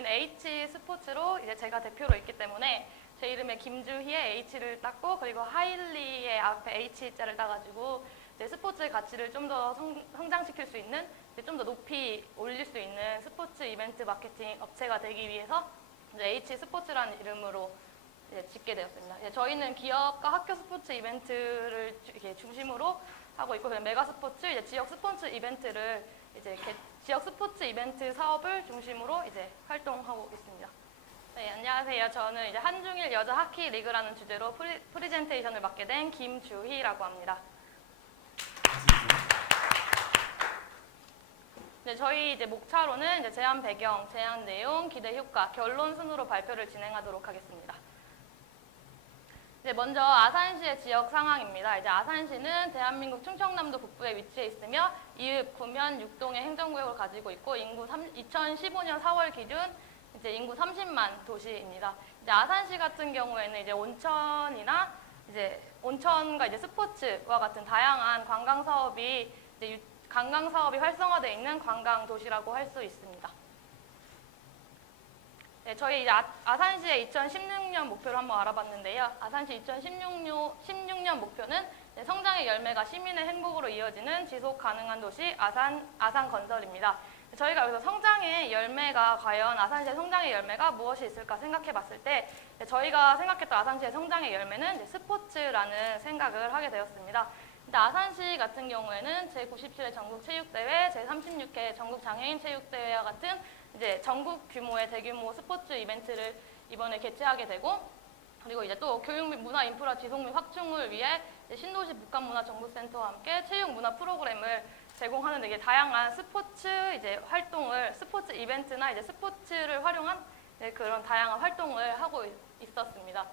저희는 H 스포츠로 이제 제가 대표로 있기 때문에 제 이름에 김주희의 H를 땄고 그리고 하일리의 앞에 H자를 따가지고 이제 스포츠의 가치를 좀 더 성장시킬 수 있는 좀 더 높이 올릴 수 있는 스포츠 이벤트 마케팅 업체가 되기 위해서 이제 H 스포츠라는 이름으로 이제 짓게 되었습니다. 이제 저희는 기업과 학교 스포츠 이벤트를 이렇게 중심으로 하고 있고 그냥 메가 스포츠, 이제 지역 스포츠 이벤트를 이제 지역 스포츠 이벤트 사업을 중심으로 이제 활동하고 있습니다. 네, 안녕하세요. 저는 이제 한중일 여자 하키 리그라는 주제로 프리젠테이션을 맡게 된 김주희라고 합니다. 네, 저희 이제 목차로는 이제 제안 배경, 제안 내용, 기대 효과, 결론 순으로 발표를 진행하도록 하겠습니다. 이제 먼저 아산시의 지역 상황입니다. 이제 아산시는 대한민국 충청남도 북부에 위치해 있으며 이읍, 구면, 육동의 행정구역을 가지고 있고 인구 2015년 4월 기준 이제 인구 30만 도시입니다. 이제 아산시 같은 경우에는 이제 온천이나 이제 온천과 이제 스포츠와 같은 다양한 관광 사업이 활성화되어 있는 관광 도시라고 할 수 있습니다. 네, 저희 이제 아산시의 2016년 목표를 한번 알아봤는데요. 아산시 2016년 목표는 성장의 열매가 시민의 행복으로 이어지는 지속 가능한 도시 아산 건설입니다. 저희가 여기서 성장의 열매가 과연 아산시의 성장의 열매가 무엇이 있을까 생각해 봤을 때 저희가 생각했던 아산시의 성장의 열매는 스포츠라는 생각을 하게 되었습니다. 아산시 같은 경우에는 제97회 전국체육대회, 제36회 전국장애인 체육대회와 같은 이제 전국 규모의 대규모 스포츠 이벤트를 이번에 개최하게 되고 그리고 이제 또 교육 및 문화 인프라 지속 및 확충을 위해 신도시 북한문화정보센터와 함께 체육 문화 프로그램을 제공하는 되게 다양한 스포츠 이제 활동을 스포츠 이벤트나 이제 스포츠를 활용한 그런 다양한 활동을 하고 있었습니다.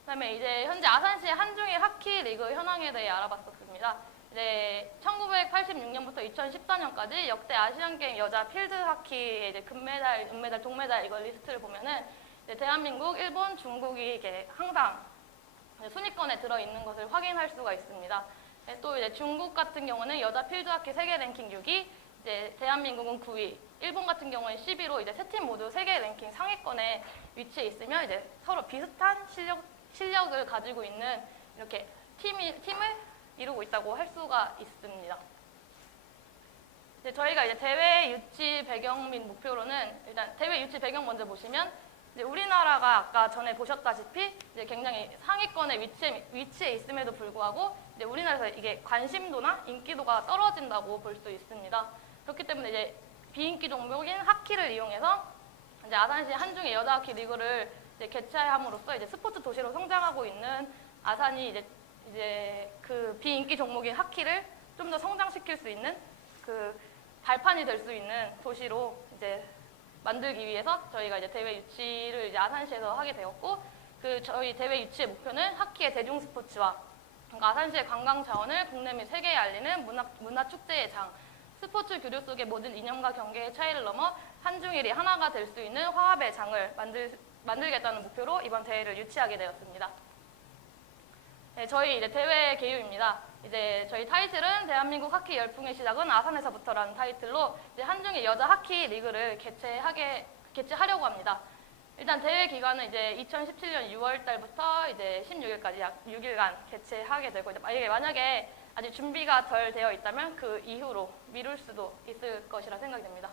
그다음에 이제 현재 아산시의 한중일 하키 리그 현황에 대해 알아봤었습니다. 이제 1986년부터 2014년까지 역대 아시안 게임 여자 필드 하키의 이제 금메달, 은메달, 동메달 이걸 리스트를 보면은 이제 대한민국, 일본, 중국이 이게 항상 순위권에 들어 있는 것을 확인할 수가 있습니다. 또 이제 중국 같은 경우는 여자 필드 하키 세계 랭킹 6위, 이제 대한민국은 9위, 일본 같은 경우는 10위로 이제 세 팀 모두 세계 랭킹 상위권에 위치해 있으며 이제 서로 비슷한 실력을 가지고 있는 이렇게 팀을 이루고 있다고 할 수가 있습니다. 이제 저희가 이제 대회 유치 배경 및 목표로는 일단 대회 유치 배경 먼저 보시면 이제 우리나라가 아까 전에 보셨다시피 이제 굉장히 상위권에 위치해 있음에도 불구하고 이제 우리나라에서 이게 관심도나 인기도가 떨어진다고 볼 수 있습니다. 그렇기 때문에 이제 비인기 종목인 하키를 이용해서 이제 아산시 한중의 여자 하키 리그를 이제 개최함으로써 이제 스포츠 도시로 성장하고 있는 아산이 이제 그 비인기 종목인 하키를 좀 더 성장시킬 수 있는 그 발판이 될 수 있는 도시로 이제 만들기 위해서 저희가 이제 대회 유치를 이제 아산시에서 하게 되었고 그 저희 대회 유치의 목표는 하키의 대중 스포츠와 아산시의 관광 자원을 국내 및 세계에 알리는 문화 축제의 장, 스포츠 교류 속의 모든 이념과 경계의 차이를 넘어 한중일이 하나가 될 수 있는 화합의 장을 만들겠다는 목표로 이번 대회를 유치하게 되었습니다. 네, 저희 이제 대회 개요입니다. 이제 저희 타이틀은 대한민국 하키 열풍의 시작은 아산에서부터라는 타이틀로 이제 한중일 여자 하키 리그를 개최하려고 합니다. 일단 대회 기간은 이제 2017년 6월 달부터 이제 16일까지 약 6일간 개최하게 되고 이제 만약에 아직 준비가 덜 되어 있다면 그 이후로 미룰 수도 있을 것이라 생각이 됩니다.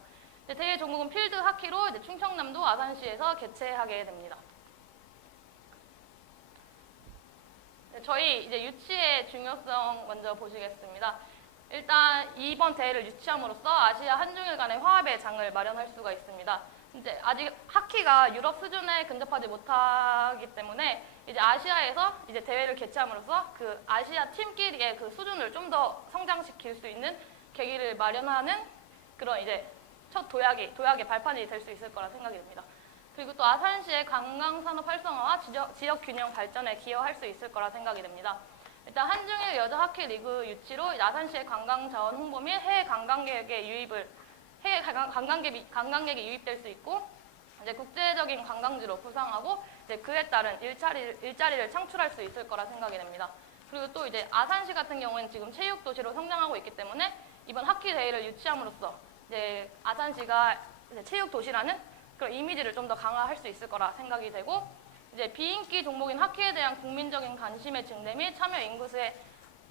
대회 종목은 필드 하키로 이제 충청남도 아산시에서 개최하게 됩니다. 저희 이제 유치의 중요성 먼저 보시겠습니다. 일단 이번 대회를 유치함으로써 아시아 한중일 간의 화합의 장을 마련할 수가 있습니다. 이제 아직 하키가 유럽 수준에 근접하지 못하기 때문에 이제 아시아에서 이제 대회를 개최함으로써 그 아시아 팀끼리의 그 수준을 좀 더 성장시킬 수 있는 계기를 마련하는 그런 이제 첫 도약의 발판이 될 수 있을 거라 생각이 듭니다. 그리고 또 아산시의 관광산업 활성화와 지역 균형 발전에 기여할 수 있을 거라 생각이 됩니다. 일단 한중일 여자 하키 리그 유치로 아산시의 관광자원 홍보 및 해외 관광객의 관광객이 유입될 수 있고 이제 국제적인 관광지로 부상하고 이제 그에 따른 일자리를 창출할 수 있을 거라 생각이 됩니다. 그리고 또 이제 아산시 같은 경우는 지금 체육 도시로 성장하고 있기 때문에 이번 하키 대회를 유치함으로써 이제 아산시가 이제 체육 도시라는 그런 이미지를 좀 더 강화할 수 있을 거라 생각이 되고, 이제 비인기 종목인 하키에 대한 국민적인 관심의 증대 및 참여 인구수의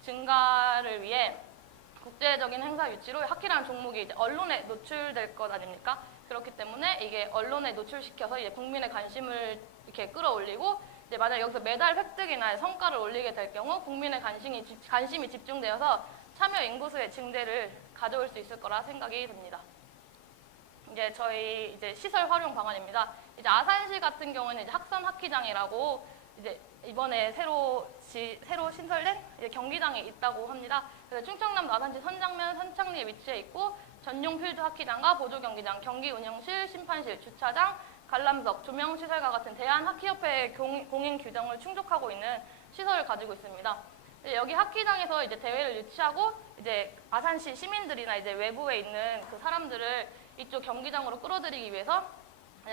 증가를 위해 국제적인 행사 유치로 하키라는 종목이 이제 언론에 노출될 것 아닙니까? 그렇기 때문에 이게 언론에 노출시켜서 이제 국민의 관심을 이렇게 끌어올리고, 이제 만약 여기서 메달 획득이나 성과를 올리게 될 경우 국민의 관심이 집중되어서 참여 인구수의 증대를 가져올 수 있을 거라 생각이 듭니다. 이제 저희 이제 시설 활용 방안입니다. 이제 아산시 같은 경우는 이제 학산 하키장이라고 이제 이번에 새로 신설된 이제 경기장이 있다고 합니다. 그래서 충청남도 아산시 선장면 선창리에 위치해 있고, 전용 필드 하키장과 보조 경기장, 경기 운영실, 심판실, 주차장, 관람석, 조명 시설과 같은 대한 하키협회의 공인 규정을 충족하고 있는 시설을 가지고 있습니다. 여기 하키장에서 이제 대회를 유치하고, 이제 아산시 시민들이나 이제 외부에 있는 그 사람들을 이쪽 경기장으로 끌어들이기 위해서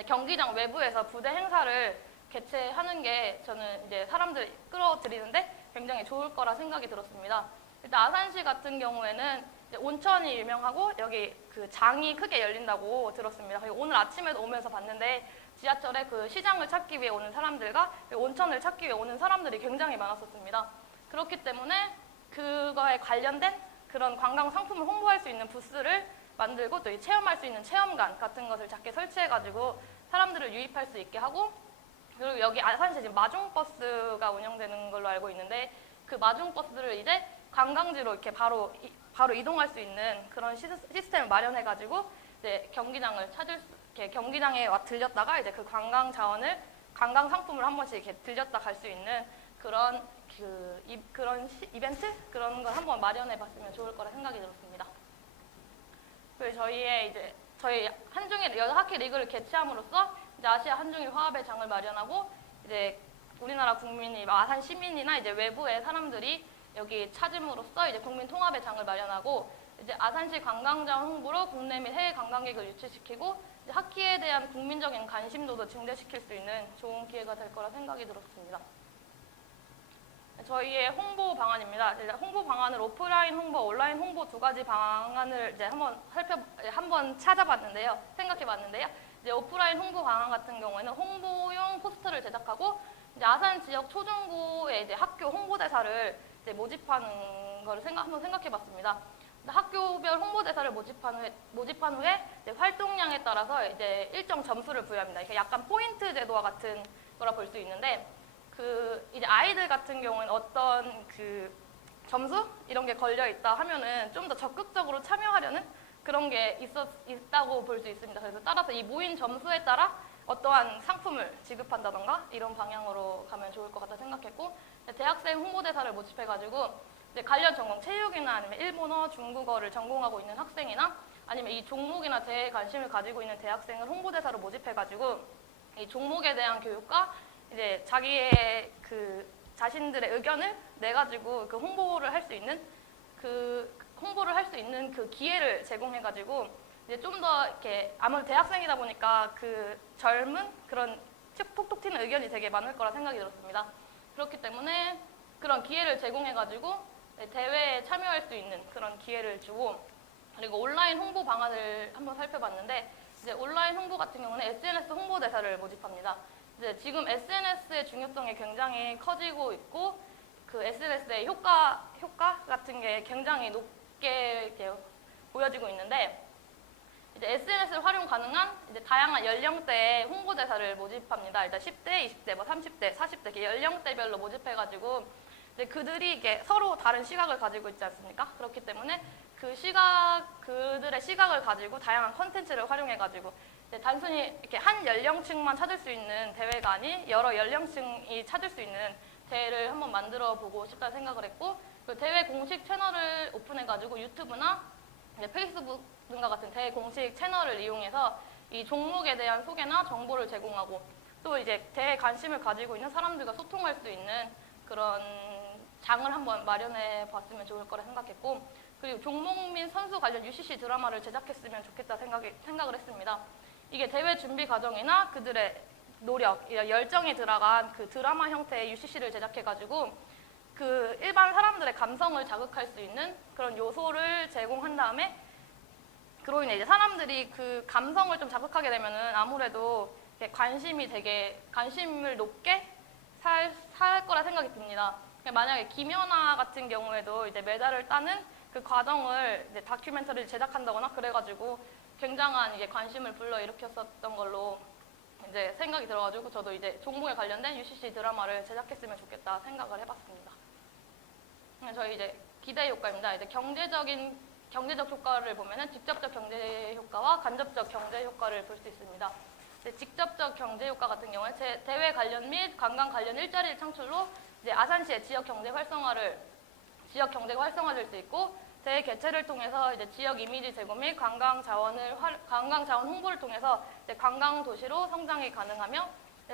경기장 외부에서 부대 행사를 개최하는 게 저는 이제 사람들 끌어들이는데 굉장히 좋을 거라 생각이 들었습니다. 일단 아산시 같은 경우에는 이제 온천이 유명하고 여기 그 장이 크게 열린다고 들었습니다. 그리고 오늘 아침에도 오면서 봤는데 지하철에 그 시장을 찾기 위해 오는 사람들과 온천을 찾기 위해 오는 사람들이 굉장히 많았었습니다. 그렇기 때문에 그거에 관련된 그런 관광 상품을 홍보할 수 있는 부스를 만들고, 또 체험할 수 있는 체험관 같은 것을 작게 설치해가지고 사람들을 유입할 수 있게 하고, 그리고 여기 아산시에 지금 마중버스가 운영되는 걸로 알고 있는데, 그 마중버스들을 이제 관광지로 이렇게 바로 이동할 수 있는 그런 시스템을 마련해가지고 이제 경기장에 들렸다가 이제 그 관광 상품을 한 번씩 이렇게 들렸다 갈 수 있는 그런 이벤트 그런 걸 한번 마련해봤으면 좋을 거라 생각이 들었습니다. 그리고 저희 한중일 여자 하키 리그를 개최함으로써 이제 아시아 한중일 화합의 장을 마련하고, 이제 우리나라 국민이 아산 시민이나 이제 외부의 사람들이 여기 찾음으로써 이제 국민 통합의 장을 마련하고, 이제 아산시 관광자원 홍보로 국내 및 해외 관광객을 유치시키고, 이제 하키에 대한 국민적인 관심도도 증대시킬 수 있는 좋은 기회가 될 거라 생각이 들었습니다. 저희의 홍보 방안입니다. 홍보 방안을 오프라인 홍보, 온라인 홍보 두 가지 방안을 이제 한번 찾아봤는데요. 생각해봤는데요. 이제 오프라인 홍보 방안 같은 경우에는 홍보용 포스터를 제작하고, 이제 아산 지역 초중고의 이제 학교 홍보대사를 이제 모집하는 거를 한번 생각해봤습니다. 학교별 홍보대사를 모집한 후에 이제 활동량에 따라서 이제 일정 점수를 부여합니다. 이게 약간 포인트 제도와 같은 거라 볼 수 있는데, 이제 아이들 같은 경우는 어떤 점수 이런 게 걸려 있다 하면은 좀 더 적극적으로 참여하려는 그런 게 있다고 볼 수 있습니다. 그래서 따라서 이 모인 점수에 따라 어떠한 상품을 지급한다던가 이런 방향으로 가면 좋을 것 같다 생각했고, 대학생 홍보대사를 모집해가지고 이제 관련 전공 체육이나 아니면 일본어, 중국어를 전공하고 있는 학생이나 아니면 이 종목이나 대회에 관심을 가지고 있는 대학생을 홍보대사로 모집해가지고 이 종목에 대한 교육과 이제 자기의 자신들의 의견을 내가지고 홍보를 할 수 있는 그 기회를 제공해가지고 이제 좀 더 이렇게 아무래도 대학생이다 보니까 젊은 그런 톡톡 튀는 의견이 되게 많을 거라 생각이 들었습니다. 그렇기 때문에 그런 기회를 제공해가지고 대회에 참여할 수 있는 그런 기회를 주고, 그리고 온라인 홍보 방안을 한번 살펴봤는데, 이제 온라인 홍보 같은 경우는 SNS 홍보대사를 모집합니다. 이제 지금 SNS의 중요성이 굉장히 커지고 있고, SNS의 효과 같은 게 굉장히 높게 이렇게 보여지고 있는데, 이제 SNS를 활용 가능한 이제 다양한 연령대의 홍보대사를 모집합니다. 일단 10대, 20대, 30대, 40대 이렇게 연령대별로 모집해가지고 이제 그들이 이게 서로 다른 시각을 가지고 있지 않습니까? 그렇기 때문에 그들의 시각을 가지고 다양한 컨텐츠를 활용해가지고 단순히 이렇게 한 연령층만 찾을 수 있는 대회가 아닌 여러 연령층이 찾을 수 있는 대회를 한번 만들어 보고 싶다는 생각을 했고, 그 대회 공식 채널을 오픈해가지고 유튜브나 페이스북 등과 같은 대회 공식 채널을 이용해서 이 종목에 대한 소개나 정보를 제공하고, 또 이제 대회 관심을 가지고 있는 사람들과 소통할 수 있는 그런 장을 한번 마련해 봤으면 좋을 거라 생각했고, 그리고 종목 및 선수 관련 UCC 드라마를 제작했으면 좋겠다 생각을 했습니다. 이게 대회 준비 과정이나 그들의 노력, 열정이 들어간 그 드라마 형태의 UCC를 제작해가지고 일반 사람들의 감성을 자극할 수 있는 그런 요소를 제공한 다음에 그로 인해 이제 사람들이 그 감성을 좀 자극하게 되면은 아무래도 이렇게 관심을 높게 살 거라 생각이 듭니다. 만약에 김연아 같은 경우에도 이제 메달을 따는 그 과정을 이제 다큐멘터리를 제작한다거나 그래가지고 굉장한 이게 관심을 불러일으켰었던 걸로 이제 생각이 들어가지고 저도 이제 종목에 관련된 UCC 드라마를 제작했으면 좋겠다 생각을 해봤습니다. 저희 이제 기대 효과입니다. 이제 경제적 효과를 보면은 직접적 경제 효과와 간접적 경제 효과를 볼 수 있습니다. 직접적 경제 효과 같은 경우에 대외 관련 및 관광 관련 일자리를 창출로 이제 아산시의 지역 경제가 활성화될 수 있고 대회 개최를 통해서 이제 지역 이미지 제고 및 관광 자원 홍보를 통해서 이제 관광 도시로 성장이 가능하며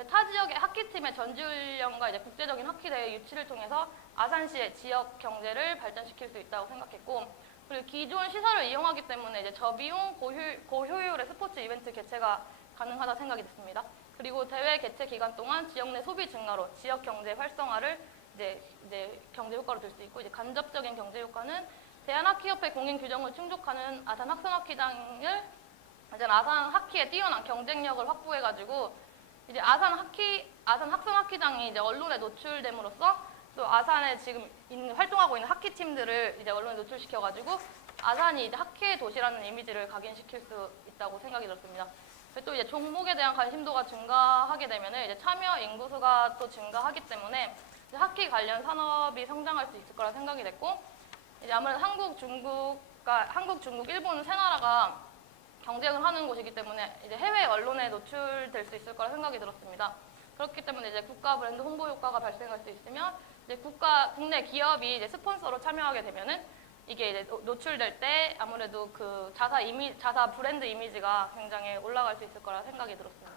타 지역의 하키팀의 전지훈련과 이제 국제적인 하키 대회 유치를 통해서 아산시의 지역 경제를 발전시킬 수 있다고 생각했고 그리고 기존 시설을 이용하기 때문에 이제 저비용 고효율의 스포츠 이벤트 개최가 가능하다 생각이 됐습니다. 그리고 대회 개최 기간 동안 지역 내 소비 증가로 지역 경제 활성화를 이제 경제 효과로 들 수 있고 이제 간접적인 경제 효과는 대한하키협회 공인 규정을 충족하는 아산 학생하키장을 아산 하키의 뛰어난 경쟁력을 확보해가지고 이제 아산 학생하키장이 이제 언론에 노출됨으로써 또 아산에 지금 활동하고 있는 하키 팀들을 이제 언론에 노출시켜가지고 아산이 이제 하키의 도시라는 이미지를 각인시킬 수 있다고 생각이 들었습니다. 또 이제 종목에 대한 관심도가 증가하게 되면 이제 참여 인구수가 또 증가하기 때문에 이제 하키 관련 산업이 성장할 수 있을 거라 생각이 됐고 이제 아무래도 한국, 중국, 일본 세 나라가 경쟁을 하는 곳이기 때문에 이제 해외 언론에 노출될 수 있을 거라 생각이 들었습니다. 그렇기 때문에 이제 국가 브랜드 홍보 효과가 발생할 수 있으면 이제 국내 기업이 이제 스폰서로 참여하게 되면은 이게 이제 노출될 때 아무래도 그 자사 브랜드 이미지가 굉장히 올라갈 수 있을 거라 생각이 들었습니다.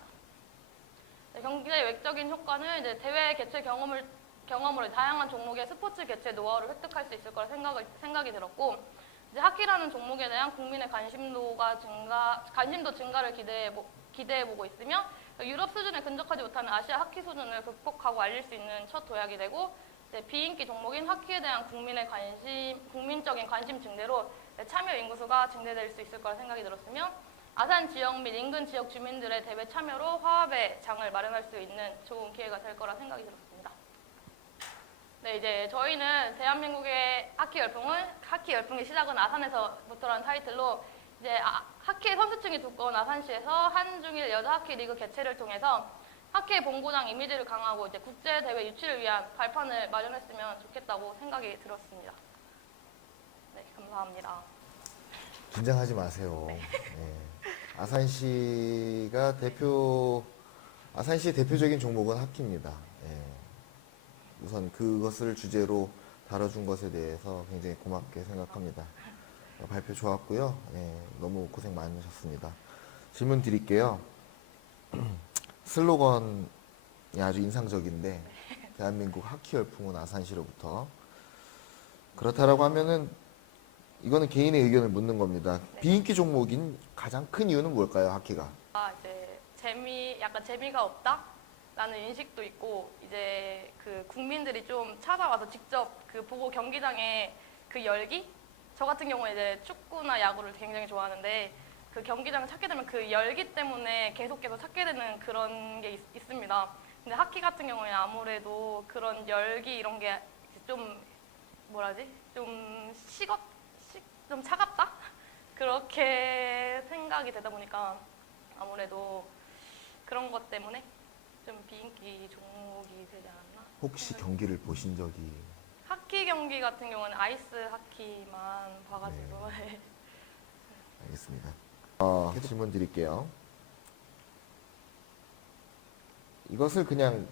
경제 외적인 효과는 이제 대회 개최 경험으로 다양한 종목의 스포츠 개최 노하우를 획득할 수 있을 거라 생각이 들었고 이제 하키라는 종목에 대한 국민의 관심도 증가를 기대해보고 있으며 유럽 수준에 근접하지 못하는 아시아 하키 수준을 극복하고 알릴 수 있는 첫 도약이 되고 비인기 종목인 하키에 대한 국민적인 관심 증대로 참여 인구수가 증대될 수 있을 거라 생각이 들었으며 아산 지역 및 인근 지역 주민들의 대회 참여로 화합의 장을 마련할 수 있는 좋은 기회가 될 거라 생각이 들었습니다. 네, 이제 저희는 대한민국의 하키 열풍의 시작은 아산에서부터라는 타이틀로 이제 하키의 선수층이 두꺼운 아산시에서 한중일 여자 하키 리그 개최를 통해서 하키의 본고장 이미지를 강화하고 이제 국제 대회 유치를 위한 발판을 마련했으면 좋겠다고 생각이 들었습니다. 네, 감사합니다. 긴장하지 마세요. 네. 네. 아산시의 대표적인 종목은 하키입니다. 네. 우선 그것을 주제로 다뤄준 것에 대해서 굉장히 고맙게 생각합니다. 발표 좋았고요. 네, 너무 고생 많으셨습니다. 질문 드릴게요. 슬로건이 아주 인상적인데 대한민국 하키 열풍은 아산시로부터 그렇다라고 하면은 이거는 개인의 의견을 묻는 겁니다. 네. 비인기 종목인 가장 큰 이유는 뭘까요, 하키가? 이제 약간 재미가 없다라는 인식도 있고 이제 그 국민들이 좀 찾아와서 직접 그 보고 경기장에 그 열기? 저 같은 경우에 이제 축구나 야구를 굉장히 좋아하는데 그 경기장을 찾게 되면 그 열기 때문에 계속해서 찾게 되는 그런 게 있습니다. 근데 하키 같은 경우에는 아무래도 그런 열기 이런 게 좀 좀 차갑다? 그렇게 생각이 되다 보니까 아무래도 그런 것 때문에 좀 비인기 종목이 되지 않았나? 혹시 경기를 보신 적이? 하키 경기 같은 경우는 아이스 하키만 봐가지고 네. 알겠습니다. 질문 드릴게요. 이것을 그냥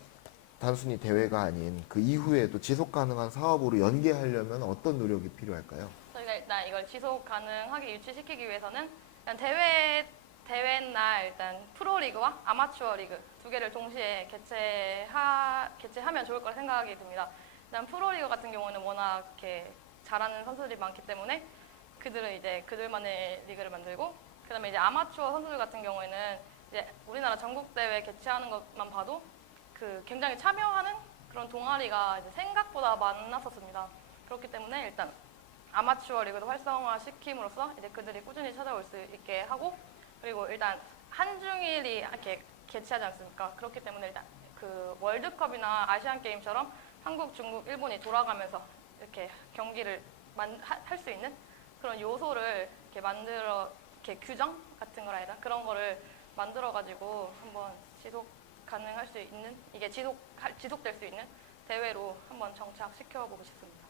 단순히 대회가 아닌 그 이후에도 지속 가능한 사업으로 연계하려면 어떤 노력이 필요할까요? 저희가 일단 이걸 지속 가능하게 유치시키기 위해서는 일단 대회 날 일단 프로리그와 아마추어 리그 두 개를 동시에 개최하면 좋을 거라 생각이 듭니다. 일단 프로리그 같은 경우는 워낙 이렇게 잘하는 선수들이 많기 때문에 그들은 이제 그들만의 리그를 만들고 그다음에 이제 아마추어 선수들 같은 경우에는 이제 우리나라 전국 대회 개최하는 것만 봐도 그 굉장히 참여하는 그런 동아리가 이제 생각보다 많았었습니다. 그렇기 때문에 일단 아마추어 리그도 활성화시킴으로써 이제 그들이 꾸준히 찾아올 수 있게 하고, 그리고 일단 한중일이 이렇게 개최하지 않습니까? 그렇기 때문에 일단 그 월드컵이나 아시안 게임처럼 한국, 중국, 일본이 돌아가면서 이렇게 경기를 할 수 있는 그런 요소를 이렇게 이렇게 규정 같은 거라 해야 되나? 그런 거를 만들어가지고 한번 지속 가능할 수 있는, 이게 지속될 수 있는 대회로 한번 정착시켜보고 싶습니다.